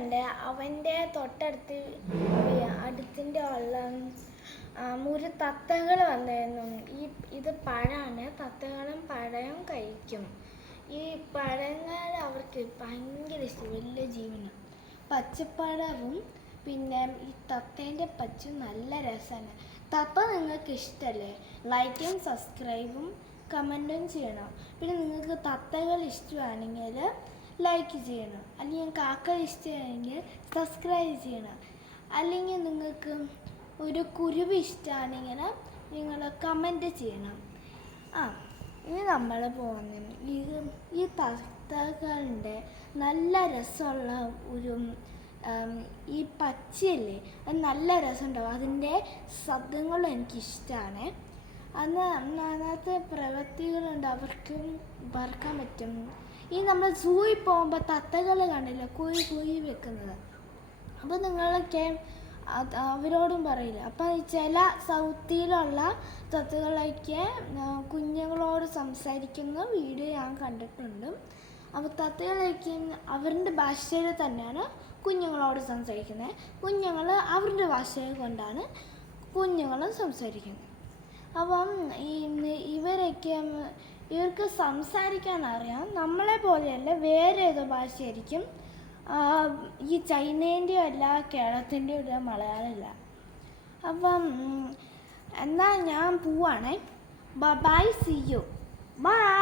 ഉണ്ട്. അവൻ്റെ തൊട്ടടുത്ത് അടുത്തിൻ്റെ ഉള്ള ഒരു തത്തകൾ വന്നായിരുന്നു. ഇത് പഴമാണ്. തത്തകളും പഴവും കഴിക്കും. ഈ പഴങ്ങൾ അവർക്ക് ഭയങ്കര ഇഷ്ടം. വലിയ ജീവനാണ്. പച്ചപ്പഴവും പിന്നെ ഈ തത്തേൻ്റെ പച്ചും നല്ല രസമാണ്. തത്ത നിങ്ങൾക്ക് ഇഷ്ടമല്ലേ? ലൈക്കും സബ്സ്ക്രൈബും കമൻറ്റും ചെയ്യണം. പിന്നെ നിങ്ങൾക്ക് തത്തകൾ ഇഷ്ടമാണെങ്കിൽ ലൈക്ക് ചെയ്യണം. അല്ലെങ്കിൽ കാക്ക ഇഷ്ടമാണെങ്കിൽ സബ്സ്ക്രൈബ് ചെയ്യണം. അല്ലെങ്കിൽ നിങ്ങൾക്ക് ഒരു കുരുവി ഇഷ്ടമാണെങ്കിൽ നിങ്ങൾ കമൻറ്റ് ചെയ്യണം. ഇനി നമ്മൾ പോകുന്നത് ഈ തത്തകളുടെ നല്ല രസമുള്ള ഒരു ഈ പച്ചയല്ലേ, അത് നല്ല രസമുണ്ടാവും. അതിൻ്റെ ശബ്ദങ്ങളും എനിക്കിഷ്ടമാണ്. അതിനകത്ത് പ്രവൃത്തികളുണ്ട്, അവർക്ക് പറക്കാൻ പറ്റും. ഈ നമ്മൾ സൂയിൽ പോകുമ്പോൾ തത്തകൾ കണ്ടില്ല കുയി വെക്കുന്നത്. അപ്പോൾ നിങ്ങളൊക്കെ അവരോടും പറയില്ല. അപ്പം ചില സൗത്തിലുള്ള തത്തകളൊക്കെ കുഞ്ഞുങ്ങളോട് സംസാരിക്കുന്ന വീഡിയോ ഞാൻ കണ്ടിട്ടുണ്ട്. അപ്പോൾ തത്തകളൊക്കെ അവരുടെ ഭാഷയിൽ തന്നെയാണ് കുഞ്ഞുങ്ങളോട് സംസാരിക്കുന്നത്. കുഞ്ഞുങ്ങൾ അവരുടെ ഭാഷയിൽ കൊണ്ടാണ് കുഞ്ഞുങ്ങളും സംസാരിക്കുന്നത്. അപ്പം ഇവർക്ക് സംസാരിക്കാൻ അറിയാം. നമ്മളെ പോലെയല്ല, വേറെ ഏതോ ഭാഷയായിരിക്കും. ഈ ചൈനേൻ്റെയോ അല്ല, കേരളത്തിൻ്റെയോ ഇല്ല, മലയാളമില്ല. അപ്പം എന്നാൽ ഞാൻ പോവാണേ. Bye, see you, by.